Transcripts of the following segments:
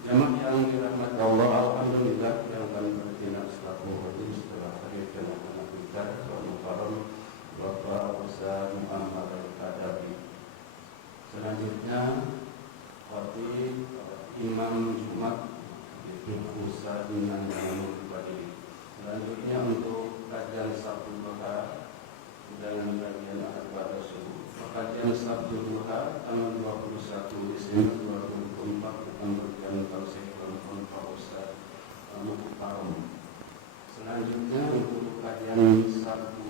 Jamaah yang dirahmati Allah, alhamdulillah yang kami bertindak selaku hadis setelah hadir dan anak kita Tuan Mukarram Bapak Ustaz Muhammad Al-Qadabi. Selanjutnya Khatib Imam Jumat yaitu Ustaz Nanjanul Fadili. Selanjutnya untuk kajian Sabtu Duha dan kajian Ahad Ba'da Subuh. Kajian Sabtu Duha tanggal 21 Desember 2024 akan berjalan tausiah telepon Pak Ustaz Mukarram. Selanjutnya untuk kajian Sabtu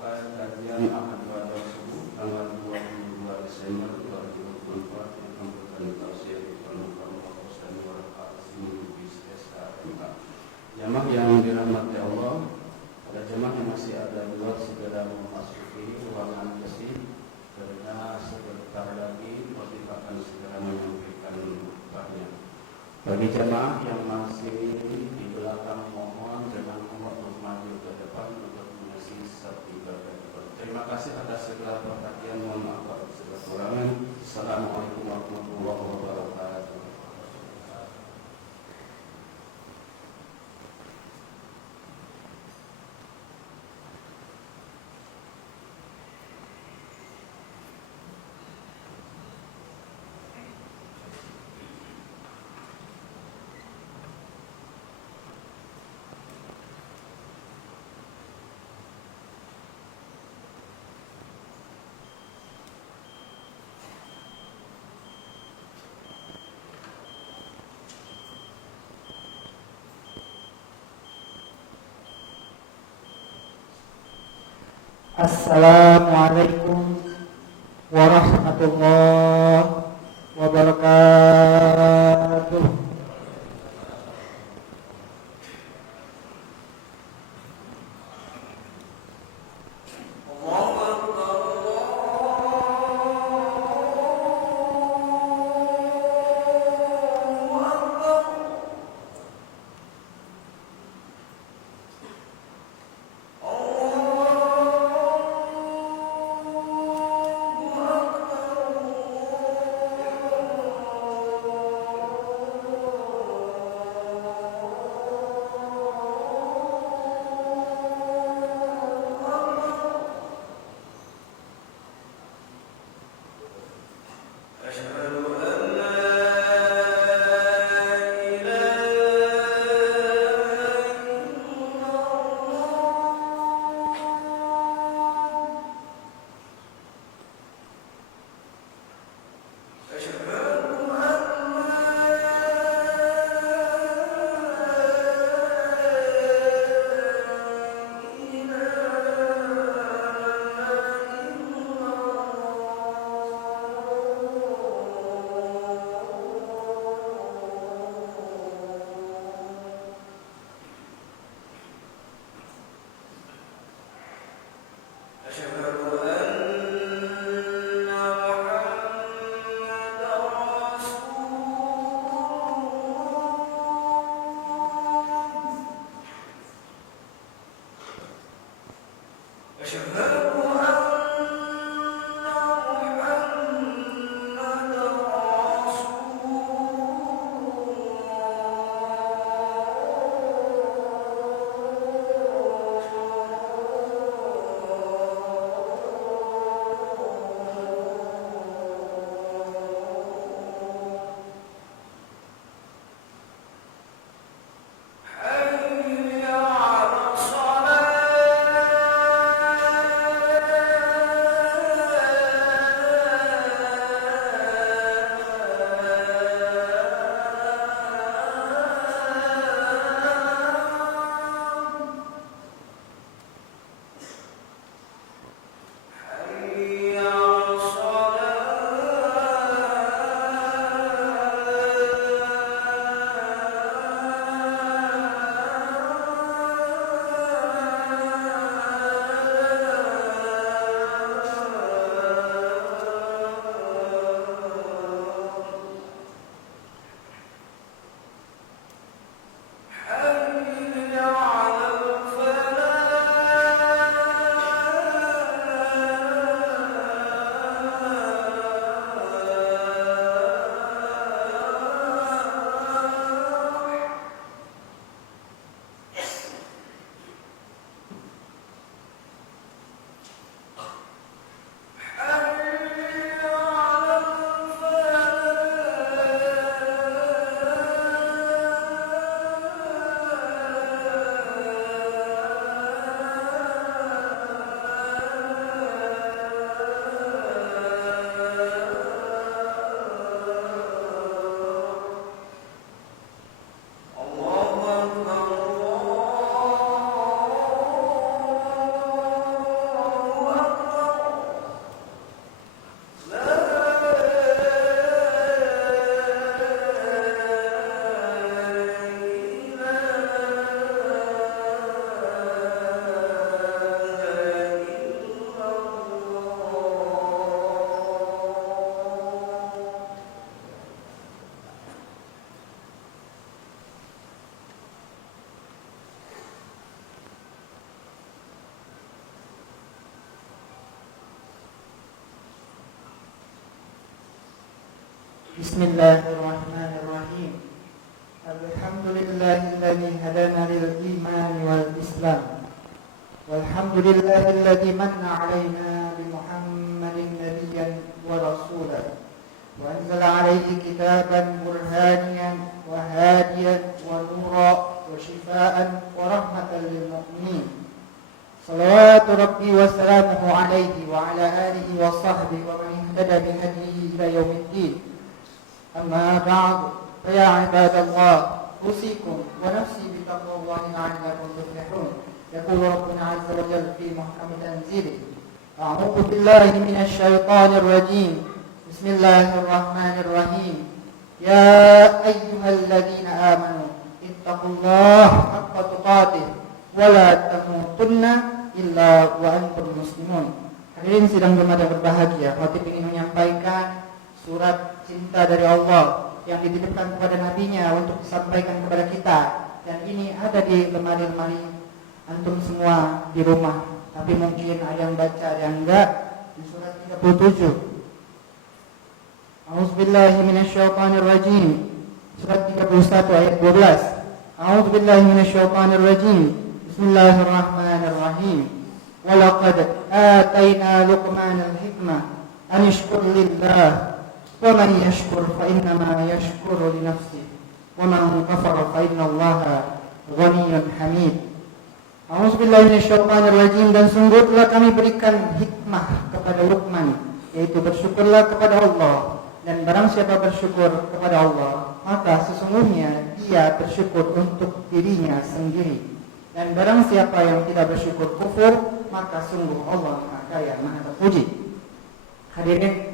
kajian Ahad Ba'da Subuh tanggal 22 Desember 2024 yang akan berjalan tausiah telepon Pak Ustaz Mukarram SHMH. Jamaah yang dirahmati Allah, ada jemaah yang masih ada di luar segera memasuki ruangan besi karena sebentar lagi khotib akan segera menyampaikan khutbahnya. Bagi jemaah yang masih di belakang, mohon jangan untuk maju ke depan untuk mengisi sabti ibadah. Terima kasih atas segala perhatian, mohon maaf atas segala kekurangan. Assalamualaikum warahmatullahi wabarakatuh. Assalamualaikum warahmatullahi wabarakatuh. Bismillahirrahmanirrahim. Alhamdulillahilladzi hadana lil iman wal islam. Walhamdulillahilladzi manna 'alaina bi Muhammadin nabiyyan wa rasulan. Wa anzala 'alaihi kitaban burhaniyan wa hadiyan wa nura wa shifaa'an wa rahmatan lil mu'minin. Salawatu Rabbi wa salamuhu 'alaihi wa 'ala alihi wa sahbihi wa man ihtada bi hadihi ila yaumiddin. Amma ba'du. Ya ibadallah, usikum wa nafsi bi taqwallahi la'allakum tuflihun. يقول ربنا عز وجل في محكم تنزيله أعوذ بالله من الشيطان الرجيم بسم الله الرحمن الرحيم يا أيها الذين آمنوا اتقوا الله حق تقاته ولا تموتن إلا وأنتم مسلمون. Hadirin sidang Jumat yang berbahagia, khotib ingin menyampaikan surat cinta dari Allah yang dititipkan kepada nabinya untuk disampaikan kepada kita, dan ini ada di lemari-lemari antum semua di rumah, tapi mungkin ada yang baca, ada yang enggak. Di surat 37 A'udzubillahi minasyaitonirrajim, surat 31 ayat 12. A'udzubillahi minasyaitonirrajim, bismillahirrahmanirrahim. Walaqad atayna Luqmanal hikmah an ishkur lillah wa man yashkur fa innama yashkuru li nafsihi wa man kafara fa innallaha ghaniyyun hamid. A'udzubillahiminasyaitonirrajim. Dan sungguh telah kami berikan hikmah kepada Luqman, yaitu bersyukurlah kepada Allah, dan barang siapa bersyukur kepada Allah, maka sesungguhnya dia bersyukur untuk dirinya sendiri, dan barang siapa yang tidak bersyukur kufur, maka sungguh Allah Maha Kaya, Maha Terpuji. Hadirin,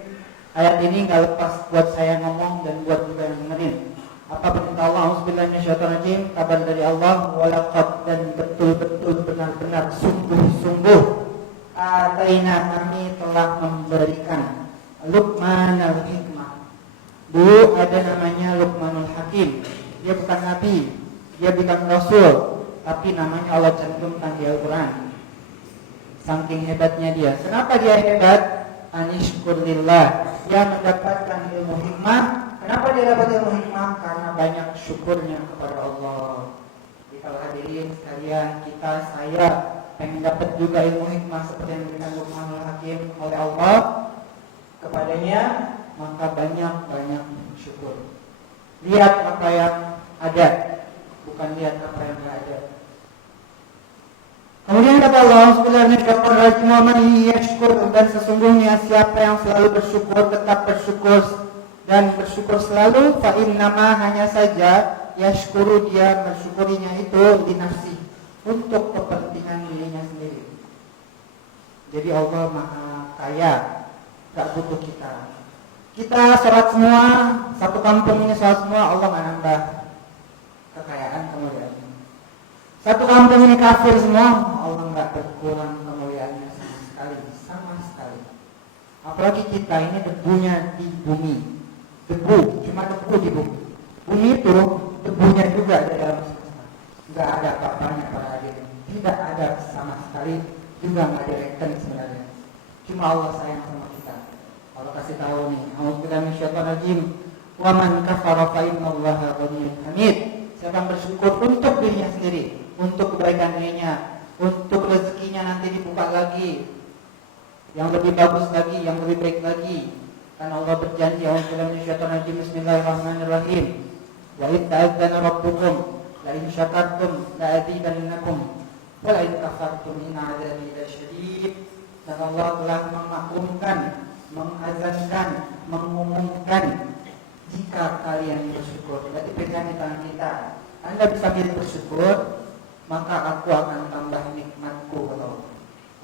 ayat ini gak lepas buat saya ngomong dan buat juga yang dengerin. Apa perintah Allah? Auzubillahiminasyaitonirrajim. Kabar dari Allah, walaqad, dan betul-betul benar-benar sungguh-sungguh, ataina, kami telah memberikan Luqmanal hikmah. Dulu ada namanya Luqmanul Hakim. Dia bukan nabi, dia bukan rasul, tapi namanya Allah cantumkan di Al-Quran. Saking hebatnya dia. Kenapa dia hebat? Anishkurillah. Dia mendapatkan ilmu hikmah. Kenapa dia dapat ilmu hikmah? Karena banyak syukurnya kepada Allah. Jadi kalau hadirin sekalian, saya pengen dapat juga ilmu hikmah seperti yang diberikan Luqmanul Hakim oleh Allah kepadanya, maka banyak-banyak syukur. Lihat apa yang ada, bukan lihat apa yang tidak ada. Kemudian kata Allah Subhanahu wa ta'ala, dan sesungguhnya siapa yang selalu bersyukur, tetap bersyukur dan bersyukur selalu, fa innama, hanya saja, yashkuru, dia bersyukurinya itu linafsi, untuk kepentingan dirinya sendiri. Jadi Allah Maha Kaya, gak butuh kita. Kita sholat semua, satu kampung ini sholat semua, Allah gak nambah kekayaan kemuliaan. Satu kampung ini kafir semua, Allah gak berkurang kemuliaannya sama sekali. Apalagi kita ini debunya di bumi. Debu, cuma debu di bumi. Bumi itu debunya juga ada dalam semesta. Gak ada apa-apanya para hadirin. Tidak ada sama sekali, juga gak ada reken sebenarnya. Cuma Allah sayang sama kita. Allah kasih tahu nih, A'udzubillahiminasyaitonirrajim, wa man kafara fa innallaha ghaniyyun hamid. Siapa yang bersyukur untuk dirinya sendiri, untuk kebaikan dirinya, untuk rezekinya nanti dibuka lagi, yang lebih bagus lagi, yang lebih baik lagi. Karena Allah berjanji, A'udzubillahiminasyaitonirrajim, bismillahirrahmanirrahim. Wa idh ta'adzana rabbukum la in syakartum la azidannakum wa la in kafartum inna 'adzabi lasyadid. Dan Allah telah memaklumkan, mengazankan, mengumumkan, jika kalian bersyukur. Berarti pegang di tangan kita. Anda bisa pilih bersyukur, maka aku akan tambah nikmatku. Kalau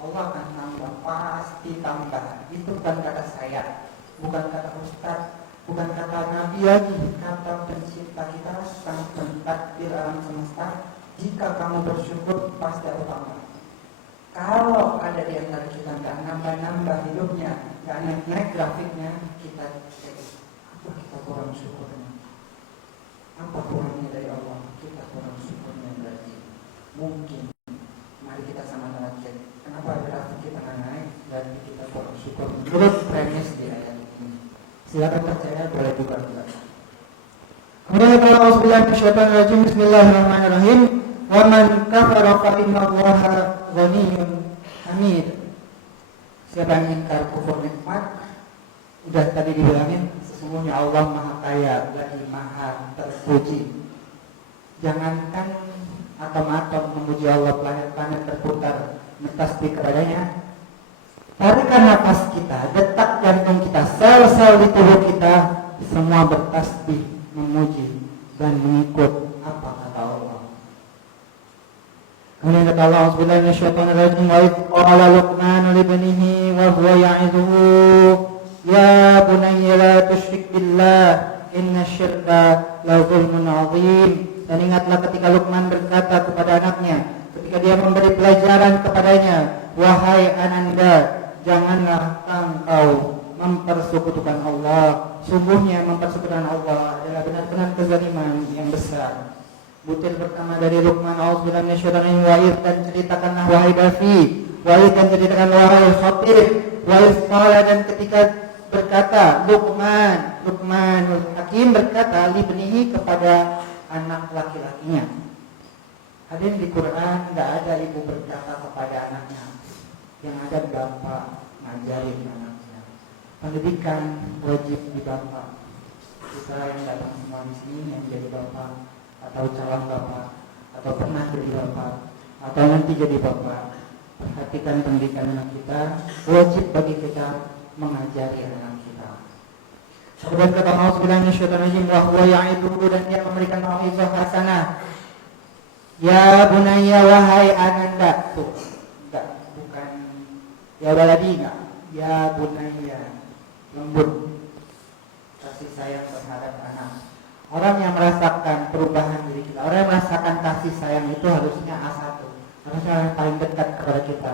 Allah akan tambah, pasti tambah. Itu bukan kata saya, bukan kata ustaz, bukan kata nabi lagi, kata pencipta kita, sang pentakdir alam semesta. Jika kamu bersyukur, pasti aku tambah. Kalau ada di antara kita nggak nambah-nambah hidupnya, nggak naik grafiknya, kita cek apa kita kurang syukurnya, apa kurangnya dari Allah, kita kurang syukurnya. Berarti mungkin mari kita sama-sama cek kenapa grafik kita nggak naik, berarti kita kurang syukur menurut premis di ayat ini. Silakan percaya, boleh juga enggak. Kemudian kalau auzubillahi minasyaitonir rajim, bismillahirrahmanirrahim. Wa man kafara fa innallaha ghaniyyun hamid. Siapa yang ingkar kufur nikmat, udah tadi dibilangin, sesungguhnya Allah Maha Kaya lagi Maha terpuji. Jangankan atom-atom memuji Allah, planet-planet terputar bertasbih kepadanya. Tarikan nafas kita, detak jantung kita, sel-sel di tubuh kita, semua bertasbih, memuji dan mengikut apa kata Allah. Kemudian kata Allah, Bismillahirrahmanirrahim, wa idh qala Luqman li ibnihi wa huwa ya'iduhu ya bunayya la tusyrik billah inna syirka la zulmun 'adzim. Dan ingatlah ketika Luqman berkata kepada anaknya ketika dia memberi pelajaran kepadanya, wahai ananda, janganlah engkau mempersekutukan Allah. Sungguhnya mempersekutukan Allah adalah benar-benar kezaliman yang besar. Butir pertama dari Luqman, auzubillahi minasyaitonir rajim, dan ceritakanlah wahai Davi, dan ceritakan wahai Khatib, dan ketika berkata Luqmanul Hakim berkata libnihi kepada anak laki-lakinya. Hadirin, di Quran tidak ada ibu berkata kepada anaknya, yang ada bapak ngajarin anaknya. Pendidikan wajib di bapak. Kita yang datang semua di sini yang jadi bapak atau calon bapak atau pernah jadi bapak atau nanti jadi bapak, perhatikan pendidikan anak kita. Wajib bagi kita mengajari anak kita. Kemudian kata Allah Subhanahu wa ta'ala, wa huwa ya'iduhu, dan dia memberikan mau'izah hasanah. Ya bunayya, wahai ananda. Tuh, enggak, bukan ya baladi, enggak. Ya bunayya, lembut, kasih sayang terhadap anak. Orang yang merasakan perubahan diri kita, orang yang merasakan kasih sayang itu harusnya A1, harusnya yang paling dekat kepada kita.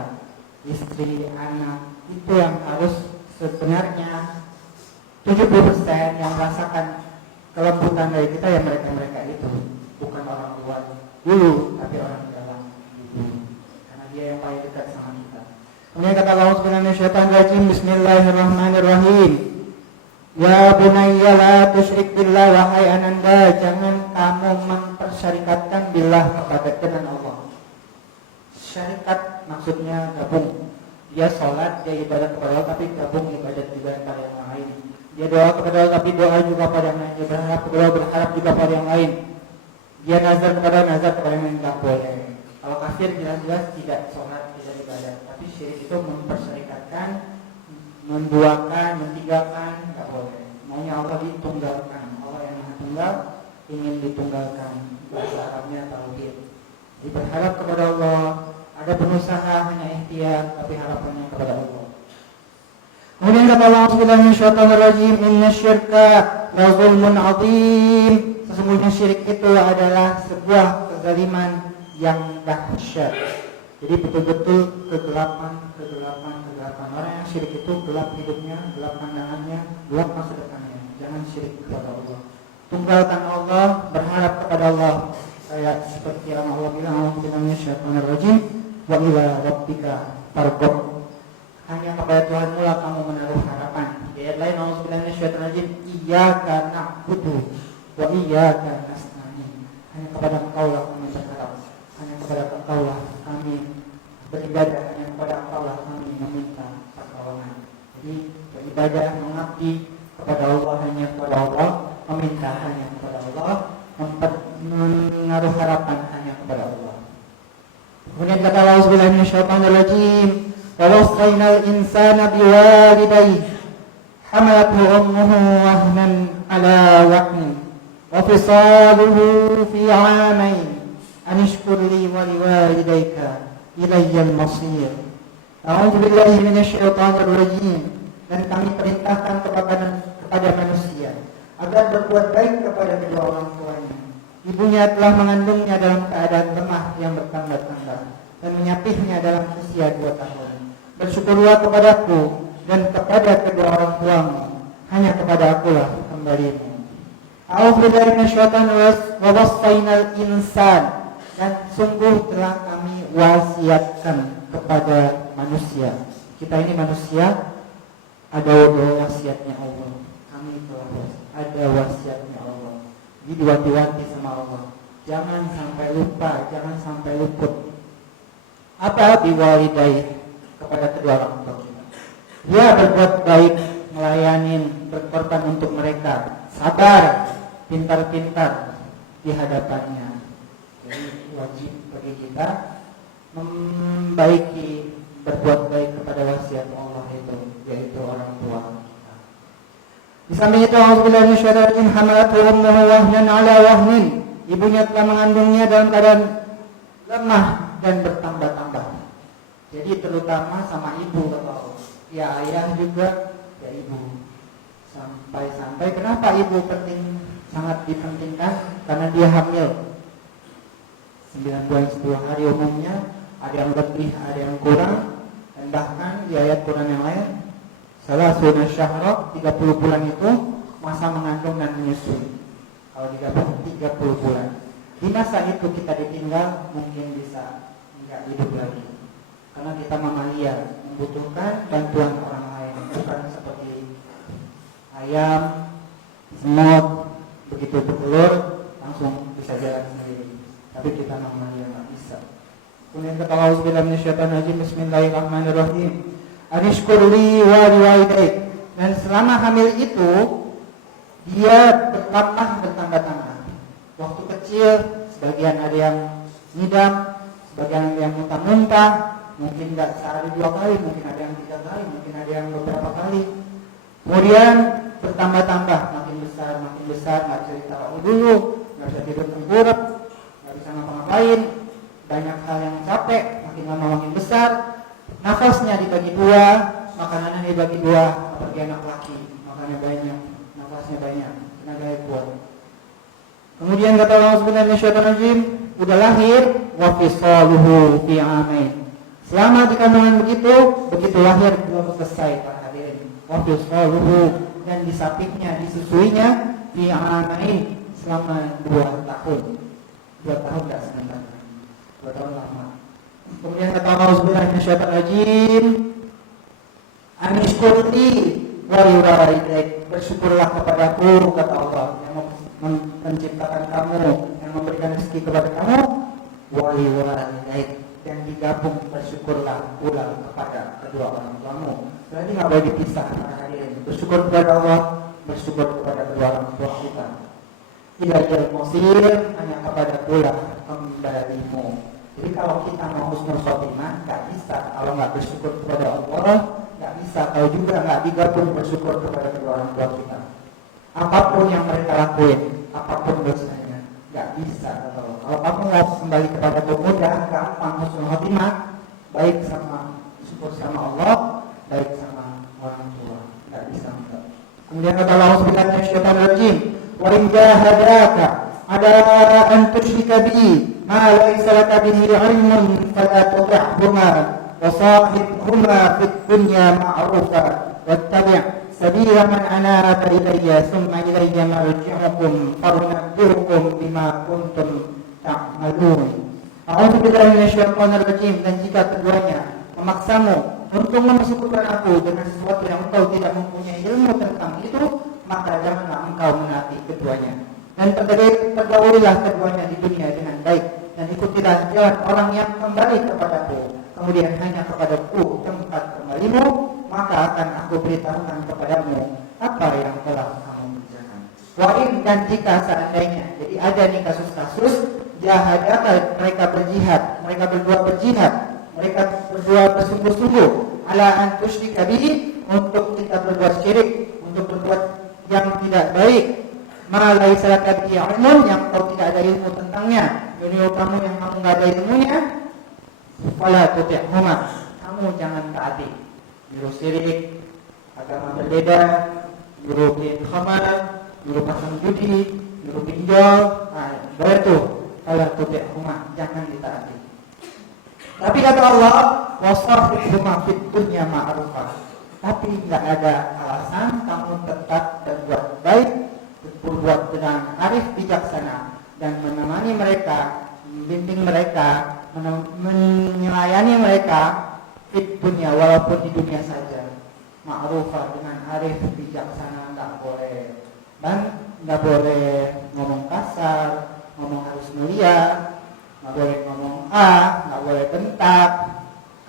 Istri, anak, itu yang harus sebenarnya 70% yang merasakan kelembutan dari kita, ya mereka itu, bukan orang luar dulu, tapi orang dalam dulu, karena dia yang paling dekat sama kita. Kemudian kata Allah Subhanahu wa ta'ala, Bismillahirrahmanirrahim. Ya bunayya la tusyrik billah, wahai ananda, jangan kamu mempersyarikatkan billah kepada dengan Allah. Syarikat maksudnya gabung. Dia sholat, dia ibadah kepada Allah, tapi gabung ibadat juga pada yang lain. Dia doa kepada Allah, tapi doa juga pada yang lain. Dia berharap juga pada yang lain. Dia nazar kepada yang lain, tidak boleh. Kalau kafir jelas-jelas tidak sholat, tidak ibadah. Tapi syirik itu mempersyarikatkan, menduakan, mentigakan, tidak boleh. Maunya Allah ditunggalkan. Allah yang maha tunggal ingin ditunggalkan. Bahasa Arabnya tauhid. Jadi berharap kepada Allah, ada berusaha hanya ikhtiar, tapi harapannya kepada Allah. Kemudian kata Allah Subhanahu wa ta'ala, inna syirka la zulmun 'adzim. Sesungguhnya syirik itu adalah sebuah kezaliman yang dahsyat. Jadi betul-betul kegelapan. Orang yang syirik itu gelap hidupnya, gelap pandangannya, gelap masa depannya. Jangan syirik kepada Allah. Tunggalkan Allah, berharap kepada Allah. Kayak seperti yang Allah bilang, A'udzubillahi wa ila rabbika farghab. Hanya kepada Tuhanmu lah kamu menaruh harapan. Di ayat lain, A'udzubillahi, iyyaka na'budu wa iyyaka nasta'in. Hanya kepada Engkau lah kami berharap. Hanya kepada Engkau lah kami beribadah. Hanya kepada Engkau lah kami meminta pertolongan. Jadi beribadah, mengabdi kepada Allah, hanya kepada Allah, meminta hanya kepada Allah, menaruh harapan hanya kepada Allah. Kemudian kata Allah Subhanahu wa ta'ala, wa wasainal insana biwalidayhi hamalathu ummuhu wahnan ala wahnin wa fisaluhu fi 'amain an ishkur li wa liwalidayka ilayyal masir. A'udzu billahi minasyaitonir rajim. Dan kami perintahkan kepada manusia agar berbuat baik kepada kedua orang tuanya. Ibunya telah mengandungnya dalam keadaan lemah yang bertambah-tambah dan menyapihnya dalam usia 2 tahun. Bersyukurlah kepadaku dan kepada kedua orang tuamu, hanya kepada akulah kembalimu. A'udzubillahi minasyaitonir rajim. Wa wassaynal insan, dan sungguh telah kami wasiatkan kepada manusia. Kita ini manusia, ada wasiatnya Allah. kami telah ada wasiatnya Allah. Jadi diwati-wati sama Allah. Jangan sampai lupa, jangan sampai luput. Apa biwalidayh, kepada kedua orang tua kita. Dia berbuat baik, melayanin, berkorban untuk mereka, sabar, pintar-pintar di hadapannya. Jadi wajib bagi kita membaiki, berbuat baik kepada wasiat Allah itu, yaitu orang tua. Di samping itu, auzubillahi minasyaitonir rajim, hamalathu ummuhu wahnan ala wahnin. Ibunya telah mengandungnya dalam keadaan lemah dan bertambah-tambah. Jadi terutama sama ibu, kalau ya ayah juga, ya ibu. Sampai kenapa ibu penting, sangat dipentingkan? Karena dia hamil 9 bulan 10 hari umumnya, ada yang lebih, ada yang kurang. Dan bahkan di ayat Quran yang lain, salah sunnah syahra, 30 bulan itu masa mengandung dan menyusui. Kalau digabung 30 bulan. Di masa itu kita ditinggal, mungkin bisa enggak hidup lagi. Karena kita mamalia, membutuhkan bantuan orang lain, bukan seperti ayam, semut, begitu bertelur langsung bisa jalan sendiri. Tapi kita mamalia nggak bisa. Kemudian kata Allah Subhanahu wa ta'ala, Bismillahirrahmanirrahim. Anishkurli wa liwalidayk. Dan selama hamil itu dia bertambah-tambah. Waktu kecil sebagian ada yang ngidam, sebagian ada yang muntah-muntah, mungkin nggak sehari 2 kali, mungkin ada yang 3 kali, mungkin ada yang beberapa kali. Kemudian bertambah-tambah, makin besar, nggak bisa ditaruh dulu, nggak bisa tidur tengkurap, nggak bisa ngapa-ngapain, banyak hal yang capek, makin lama makin besar. Nafasnya dibagi 2, makanannya dibagi 2, apalagi anak laki, makannya banyak, nafasnya banyak, tenaga kuat. Kemudian kata Allah Subhanahu wa ta'ala, udah lahir, wa fisaluhu fi amain. Selama di kandungan begitu lahir belum selesai para hadirin. Wa fisaluhu, dan disapitnya, disusuinya fi amain, selama 2 tahun. 2 tahun enggak sebentar. 2 tahun lama. Kemudian kata Allah Subhanahu wa ta'ala, anishkurli wa liwalidayk. Bersyukurlah kepadaku, kata Allah, yang menciptakan kamu, yang memberikan rezeki kepada kamu, wa liwalidayk, dan digabung bersyukurlah pula kepada kedua orang tuamu. Berarti nggak boleh dipisah para hadirin. Bersyukur kepada Allah, bersyukur kepada kedua orang tua kita. Ilal masir, hanya kepada pula kembalimu. Jadi kalau kita mau husnul khotimah, nggak bisa kalau nggak bersyukur kepada Allah, nggak bisa kalau juga nggak digabung bersyukur kepada kedua orang tua kita. Apapun yang mereka lakuin, apapun dosanya, nggak bisa. Kalau kamu mau kembali kepada mudah, gampang husnul khotimah, baik sama syukur sama Allah, baik sama orang tua, nggak bisa enggak. Kemudian kata Allah Subhanahu wa ta'ala, wa in jahadaka ada an tusyrika bi ma laysa laka bihi ilmun fala tuti'huma wa sahibhuma fid dunya ma'rufa wattabi' sabila man anaba ilayya thumma ilayya marji'ukum farunabbi'ukum bima kuntum ta'malun. A'udzu billahi minasyaitonir rajim. Dan jika keduanya memaksamu untuk mempersekutukan aku dengan sesuatu yang engkau tidak mempunyai ilmu tentang itu, maka janganlah engkau menaati keduanya. Dan terdahululah keduanya di dunia dengan baik, dan ikutilah jalan orang yang kembali kepadaku, kemudian hanya kepadaku tempat kembalimu, maka akan aku beritahukan kepadamu apa yang telah kamu kerjakan. Wa'in, dan jika seandainya, jadi ada nih kasus-kasus jahadaka, mereka berjihad, mereka berdua berjihad, mereka berdua bersungguh-sungguh ala an tusyrika bihi, untuk kita berbuat syirik, untuk berbuat yang tidak baik, ma laisa laka bihi ilmun, yang kau tidak ada ilmu tentangnya, ilmu kamu yang kamu enggak ada ilmunya, fala tuti'huma, kamu jangan taati. Nyuruh syirik, agama berbeda, nyuruh beli khamar, nyuruh pasang judi, nyuruh pinjol, itu fala tuti'huma, jangan ditaati. Tapi kata Allah, wasafihuma fid dunya ma'rufa. Tapi tidak ada alasan kamu tetap berbuat baik, berbuat dengan arif bijaksana, dan menemani mereka, membimbing mereka, menyelani mereka di dunia, walaupun di dunia saja. Ma'rufa, dengan arif bijaksana, tak nggak boleh ngomong kasar, ngomong harus mulia, nggak boleh ngomong nggak boleh bentak.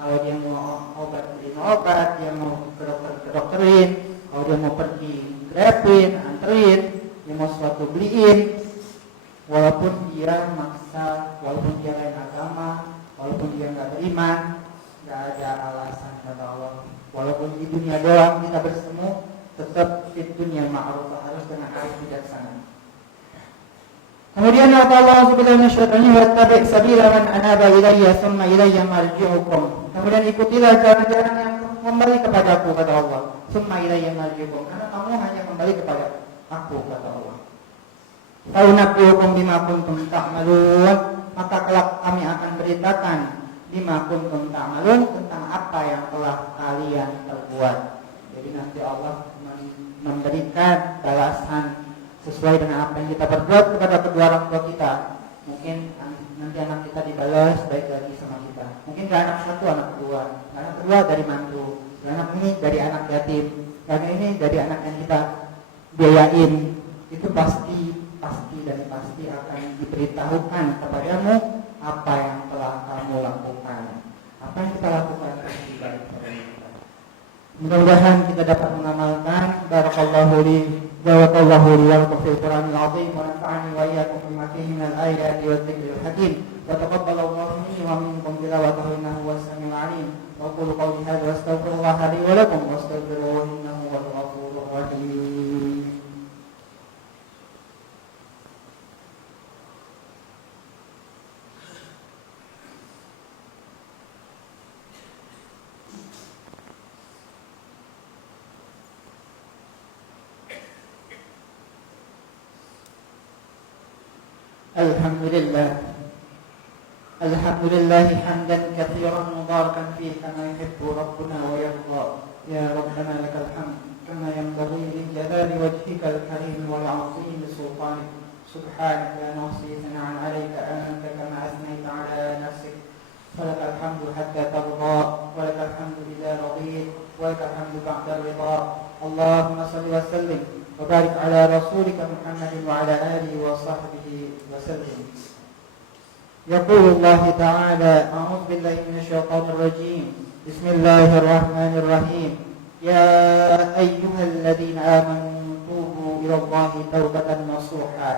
Kalau dia mau obat beliin obat, dia mau ke dokter ke dokterin, kalau dia mau pergi grabin, anterin, dia mau sesuatu beliin. Walaupun dia maksa, walaupun dia lain agama, walaupun dia nggak beriman, nggak ada alasan kata Allah. Walaupun di dunia doang kita bersemu, tetap di dunia ma'ruf, harus dengan arif bijaksana. Kemudian kata Allah subhanahu wa ta'ala, wattabi' sabila man anaba ilayya thumma ilayya marji'ukum. Kemudian ikutilah jalan-jalan yang kembali kepadaku kata Allah. Thumma ilayya marji'ukum. Karena kamu hanya kembali kepada aku kata Allah. Faunabbi'ukum bima kuntum ta'malun. Maka kelak kami akan beritakan bima kuntum ta'malun, tentang apa yang telah kalian perbuat. Jadi nanti Allah memberikan balasan sesuai dengan apa yang kita perbuat kepada kedua orang tua kita. Mungkin nanti anak kita dibalas baik lagi sama kita. Mungkin ke anak satu, anak kedua, anak kedua dari mantu, anak ini dari anak yatim, karena ini dari anak yang kita biayain. Itu pasti akan diberitahukan kepadamu apa yang telah kamu lakukan. Apa yang kita lakukan pasti baik kepada kita. Mudah-mudahan kita dapat mengamalkan. Barakallahu li wa lakum fil Qur'anil 'azim wa nafa'ani wa iyyakum bima fihi minal ayati wadh-dhikril hakim. Wa taqabbalallahu minni wa minkum tilawatahu innahu was-sami'ul 'alim. Wa qulu qawli hadza wa astaghfirullaha li wa lakum wastaghfiruhu innahu huwal ghafurur rahim. الحمد لله حمدا كثيرا مباركا فيه كما يحب ربنا ويرضى. يا ربنا لك الحمد كما ينبغي لجلال وجهك الكريم ولعظيم سلطانك. سبحانك لا نحصي ثناء عليك أنت كما أثنيت على نفسك. فلك الحمد حتى ترضى ولك الحمد إذا رضيت ولك الحمد بعد الرضا. اللهم صل وسلم وبارك على رسولك محمد وعلى آله وصحبه وسلم. يقول الله تعالى: أعوذ بالله من الشيطان الرجيم. بسم الله الرحمن الرحيم. يا أيها الذين آمنوا توبوا إلى الله توبة نصوحا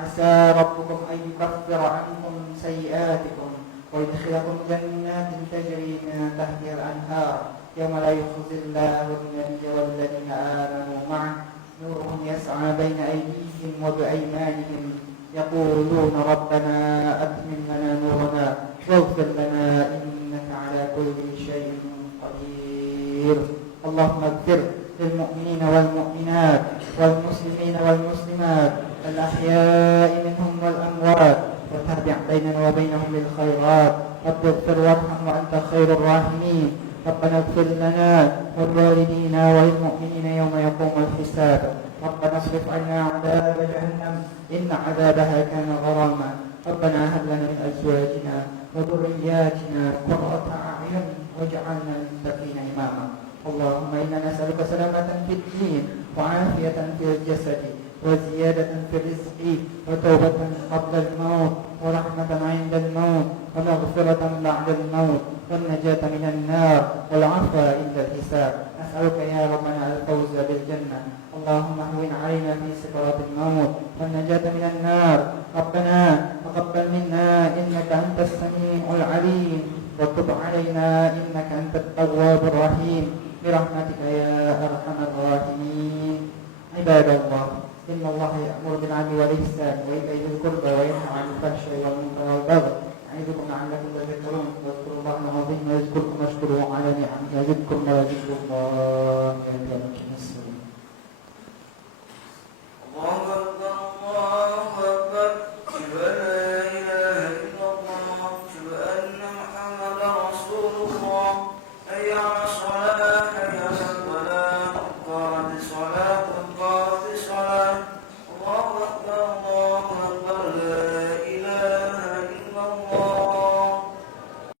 عسى ربكم أن يكفر عنكم سيئاتكم ويدخلكم جنات تجري من تحتها الأنهار يوم لا يخزي الله النبي والذين آمنوا معه نورهم يسعى بين أيديهم وبأيمانهم يقولون ربنا أتمم لنا نورنا واغفر لنا إنك على كل شيء قدير. اللهم اغفر للمؤمنين والمؤمنات والمسلمين والمسلمات الأحياء منهم والأموات وتابع بيننا وبينهم بالخيرات. رب اغفر وارحم وأنت خير الراحمين. ربنا اغفر لنا ولوالدينا وللمؤمنين يوم يقوم الحساب. ربنا اصرف عنا عذاب جهنم إن عذابها كان غراما. ربنا هب لنا من أزواجنا وذرياتنا قرة أعين واجعلنا للمتقين إماما. اللهم إنا نسألك سلامة في الدين وعافية في الجسد وزيادة في الرزق وتوبة قبل الموت ورحمة عند الموت ومغفرة بعد الموت والنجاة من النار والعفو عند الحساب. نسألك يا ربنا الفوز بالجنة. اللهم اهون علينا في سكرات الموت والنجاة من النار. ربنا تقبل منا إنك أنت السميع العليم وتب علينا إنك أنت التواب الرحيم برحمتك يا أرحم الراحمين. عباد الله إن الله يأمر بالعدل والإحسان وإيتاء ذي القربى وينهى عن الفحشاء والمنكر والبغي يعظكم لعلكم